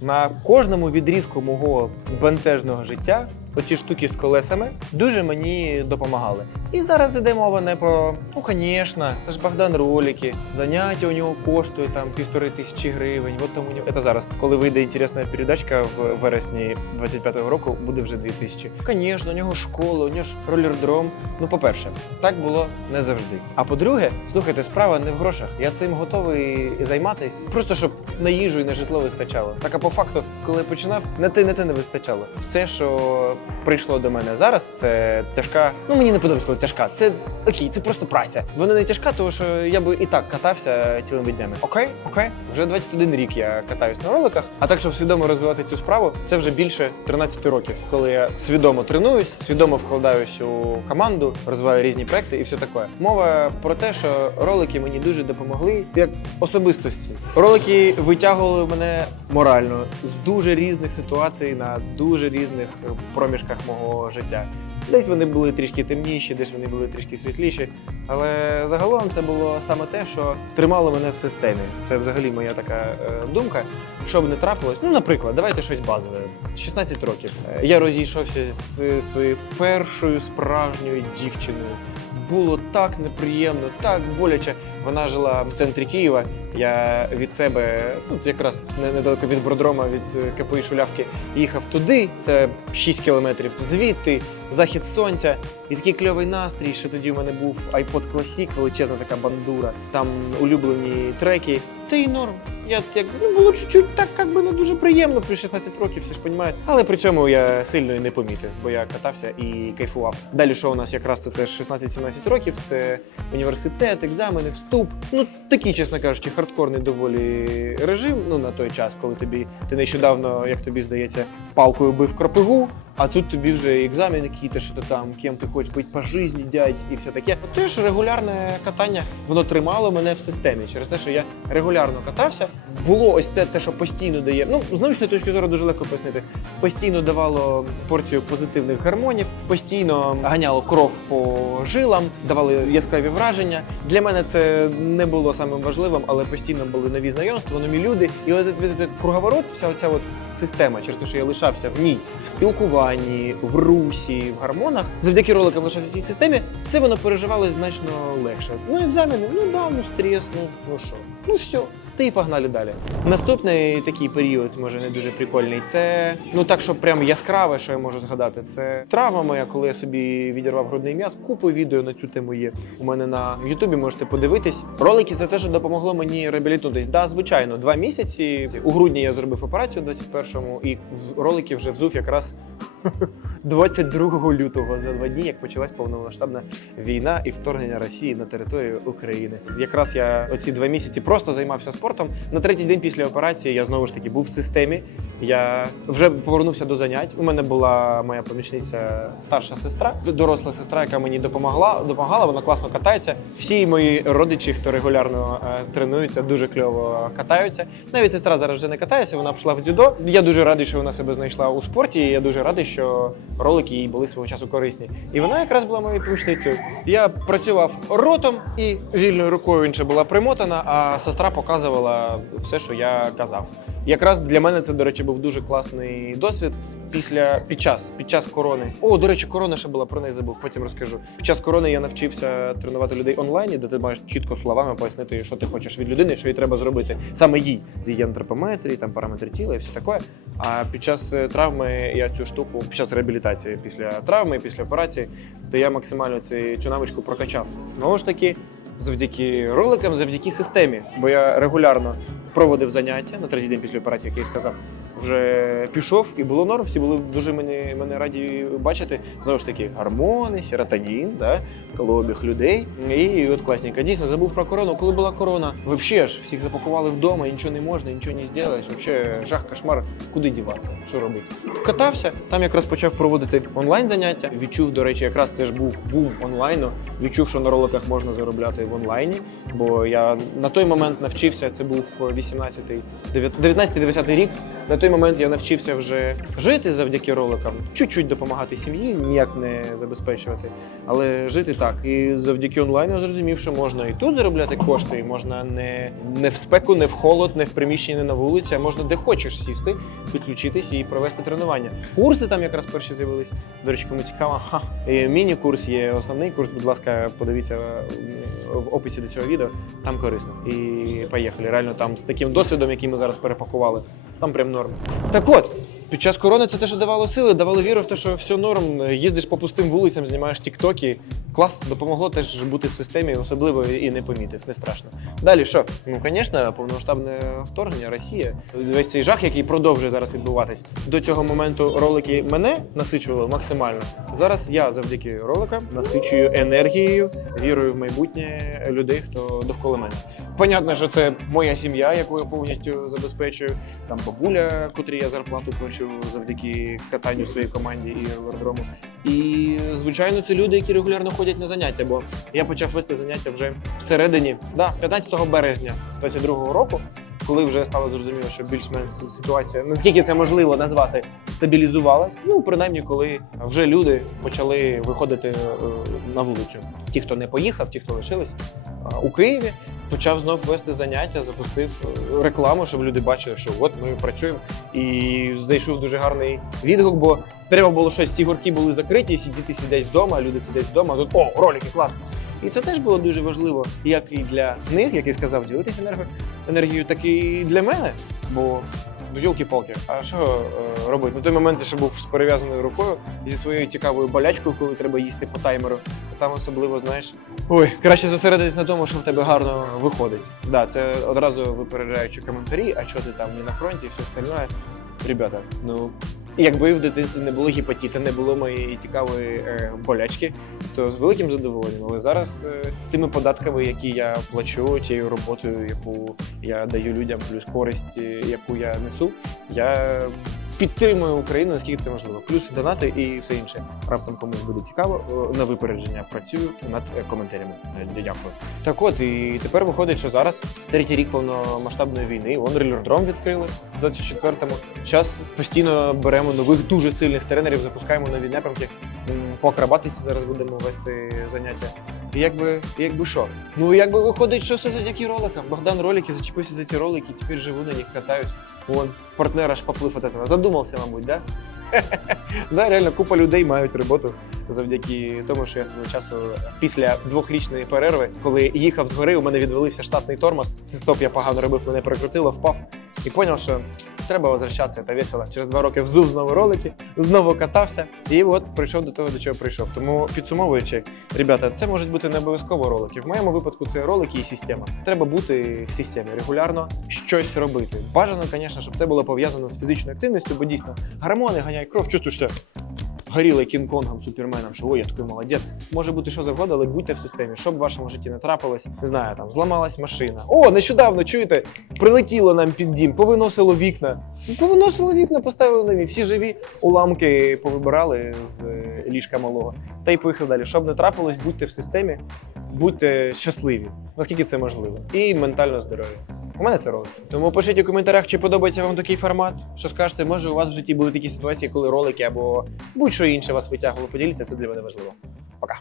На кожному відрізку мого бентежного життя оці штуки з колесами дуже мені допомагали. І зараз іде мова не про ну, звісно, це ж Богдан ролики. Заняття у нього коштує там півтори тисячі гривень. От там у нього це зараз, коли вийде інтересна передачка в вересні 25-го року, буде вже 2 тисячі. Звісно, у нього школа, у нього ж ролердром. Ну, по-перше, так було не завжди. А по-друге, слухайте, справа не в грошах. Я цим готовий займатися, просто щоб на їжу і на житло вистачало. Так а по факту, коли я починав, не те, не те не вистачало. Все, що прийшло до мене зараз, це тяжка. Ну мені не подобається слово тяжка. Це окей, це просто праця. Вона не тяжка, тому що я би і так катався цілими днями. Окей, окей. Вже 21 рік я катаюсь на роликах. А так, щоб свідомо розвивати цю справу, це вже більше 13 років, коли я свідомо тренуюсь, свідомо вкладаюсь у команду, розвиваю різні проекти і все таке. Мова про те, що ролики мені дуже допомогли як особистості. Ролики витягували мене морально з дуже різних ситуацій на дуже різних е, проміжках мого життя. Десь вони були трішки темніші, десь вони були трішки світліші. Але загалом це було саме те, що тримало мене в системі. Це взагалі моя така е, думка. Що б не трапилось, ну, наприклад, давайте щось базове. 16 років. Е, Я розійшовся з своєю першою справжньою дівчиною. Було так неприємно, так боляче. Вона жила в центрі Києва. Я від себе, ну якраз недалеко від Бродрома, від е, КПІ Шулявки, їхав туди. Це 6 кілометрів звідти, захід сонця. І такий кльовий настрій, що тоді у мене був iPod Classic, величезна така бандура, там улюблені треки. Та й норм. Я як ну, було чуть-чуть так, як би не дуже приємно, при 16 років, всі ж розуміють. Але при цьому я сильно і не помітив, бо я катався і кайфував. Далі, що у нас якраз це теж 16-17 років, це університет, екзамени, вступ. Ну такий, чесно кажучи, хардкорний доволі режим. Ну на той час, коли тобі ти нещодавно, як тобі здається, палкою бив кропиву. А тут тобі вже екзамени якісь, що ти там, ким ти хочеш бути по житті, дядь, і все таке. Теж регулярне катання, воно тримало мене в системі через те, що я регулярно катався. Було ось це те, що постійно дає. Ну, з научної точки зору дуже легко пояснити. Постійно давало порцію позитивних гормонів, постійно ганяло кров по жилам, давали яскраві враження. Для мене це не було самим важливим, але постійно були нові знайомства, нові люди. І от круговорот, вся оця от система, через те, що я лишався в ній в спілкуванні, в русі, в гормонах. Завдяки роликам лишався в цій системі, все воно переживалось значно легше. Ну, екзамени, ну да, ну стрес, ну, що, ну все. Та і погнали далі. Наступний такий період, може не дуже прикольний. Це ну так, що прям яскраве, що я можу згадати. Це травма моя, коли я собі відірвав грудний м'яз. Купу відео на цю тему є. У мене на Ютубі можете подивитись. Ролики це те, що допомогло мені реабілітуватись. Да, звичайно, два місяці. У грудні я зробив операцію 21-му, і в ролики вже взув якраз 22 лютого за два дні, як почалась повномасштабна війна і вторгнення Росії на територію України. Якраз я оці два місяці просто займався спортом. На третій день після операції я знову ж таки був в системі. Я вже повернувся до занять. У мене була моя помічниця, старша сестра, доросла сестра, яка мені допомогла. Допомагала, вона класно катається. Всі мої родичі, хто регулярно е, тренується, дуже кльово катаються. Навіть сестра зараз вже не катається, вона пішла в дзюдо. Я дуже радий, що вона себе знайшла у спорті. і Я дуже радий, що ролики їй були свого часу корисні. І вона якраз була моєю помічницею. Я працював ротом і вільною рукою інша була примотана, а сестра показувала все, що я казав. Якраз для мене це, до речі, був дуже класний досвід. Після під час під час корони. О, до речі, корона ще була про неї забув. Потім розкажу. Під час корони я навчився тренувати людей онлайні, де ти маєш чітко словами пояснити, що ти хочеш від людини, що їй треба зробити саме їй з її антропометрії, там параметри тіла і все таке. А під час е, травми я цю штуку, під час реабілітації після травми, після операції, то я максимально цю, цю навичку прокачав. Знову ж таки, завдяки роликам, завдяки системі, бо я регулярно проводив заняття на третій день після операції, який сказав. Вже пішов і було норм. Всі були дуже мене, мене раді бачити. Знову ж таки, гормони, серотонін, да, колообіг людей. І от класненько. Дійсно, забув про корону. Коли була корона, взагалі ж всіх запакували вдома, нічого не можна, нічого не зробиш. Взагалі жах, кошмар, куди діватися, що робити. Катався, там якраз почав проводити онлайн заняття. Відчув, до речі, якраз це ж був бум онлайну. Відчув, що на роликах можна заробляти в онлайні. Бо я на той момент навчився, це був 18-й, 19-20 рік. На той момент я навчився вже жити завдяки роликам, чуть-чуть допомагати сім'ї, ніяк не забезпечувати. Але жити так. І завдяки онлайну зрозумів, що можна і тут заробляти кошти, і можна не, не в спеку, не в холод, не в приміщенні, не на вулиці, а можна де хочеш сісти, підключитись і провести тренування. Курси там якраз перші з'явились. До речі, кому цікаво, ха. Міні-курс є основний курс. Будь ласка, подивіться в описі до цього відео. Там корисно. І поїхали. Реально там з таким досвідом, який ми зараз перепакували. Там прям норм. Так от. Під час корони це те, що давало сили, давало віру в те, що все норм. Їздиш по пустим вулицям, знімаєш тіктоки. Клас, допомогло теж бути в системі, особливо і не помітив, не страшно. Далі що? Ну, звісно, повномасштабне вторгнення, Росія. Весь цей жах, який продовжує зараз відбуватись. До цього моменту ролики мене насичували максимально. Зараз я завдяки роликам насичую енергією, вірою в майбутнє людей, хто довкола мене. Понятно, що це моя сім'я, яку я повністю забезпечую. Там бабуля, котрій я зарплату плачу завдяки катанню в своїй команді і велодрому. І звичайно, це люди, які регулярно ходять на заняття, бо я почав вести заняття вже всередині, да, 15 березня 22-го року, коли вже стало зрозуміло, що більш-менш ситуація, наскільки це можливо назвати, стабілізувалась. Ну, принаймні, коли вже люди почали виходити е, на вулицю. Ті, хто не поїхав, ті, хто лишились а, у Києві. Почав знов вести заняття, запустив е, рекламу, щоб люди бачили, що от ми працюємо. І зайшов дуже гарний відгук, бо треба було щось, всі гуртки були закриті, всі діти сидять вдома, люди сидять вдома. а Тут о, ролики класні. І це теж було дуже важливо, як і для них, як і сказав, ділитися енерго, енергією, так і для мене. Бо ну йолки-палки, а що е, робити? На той момент я ще був з перев'язаною рукою зі своєю цікавою болячкою, коли треба їсти по таймеру. Там особливо, знаєш, ой, краще зосередитись на тому, що в тебе гарно виходить. Да, це одразу випереджаючи коментарі, а що ти там не на фронті, і все остальне. Ребята, ну якби в дитинстві не було гепатита, не було моєї цікавої е, болячки, то з великим задоволенням. Але зараз е, тими податками, які я плачу, тією роботою, яку я даю людям, плюс користь, е, яку я несу, я підтримую Україну, наскільки це можливо. Плюс донати і все інше. Раптом комусь буде цікаво. На випередження працюю над е, коментарями. Е, Дякую. Так от, і тепер виходить, що зараз третій рік повномасштабної війни. Вон релердром відкрили в 24-му. Час постійно беремо нових дуже сильних тренерів, запускаємо нові напрямки. По акробатиці зараз будемо вести заняття. І якби, якби що? Ну якби виходить, що все завдяки роликам. Богдан ролики зачепився за ці ролики, тепер живу на них катаюсь. Вон, партнер аж поплив от этого. Задумався, мабуть, да? да, реально купа людей мають роботу завдяки тому, що я свого часу після двохрічної перерви, коли їхав з гори, у мене відвелився штатний тормоз. Стоп, я погано робив, мене перекрутило, впав і зрозумів, що треба возвращатися, та весело. Через два роки взув знову ролики, знову катався, і от прийшов до того, до чого прийшов. Тому підсумовуючи, ребята, це можуть бути не обов'язково ролики. В моєму випадку це ролики і система. Треба бути в системі регулярно щось робити. Бажано, звісно, щоб це було пов'язано з фізичною активністю, бо дійсно гормони ганяють кров, чувствуєшся горілий кінг-конгом, суперменом, що ой, я такий молодець. Може бути що завгодно, але будьте в системі, щоб в вашому житті не трапилось. Не знаю, там зламалась машина. О, нещодавно чуєте, прилетіло нам під дім, повиносило вікна. Ну, Повиносило вікна, поставили нові. Всі живі уламки повибирали з е, ліжка малого. Та й поїхали далі. Щоб не трапилось, будьте в системі, будьте щасливі, наскільки це можливо, і ментально здорові. У мене це ролик. Тому пишіть у коментарях, чи подобається вам такий формат. Що скажете, може у вас в житті були такі ситуації, коли ролики або будь-що інше вас витягло, Поділіться, це для мене важливо. Пока.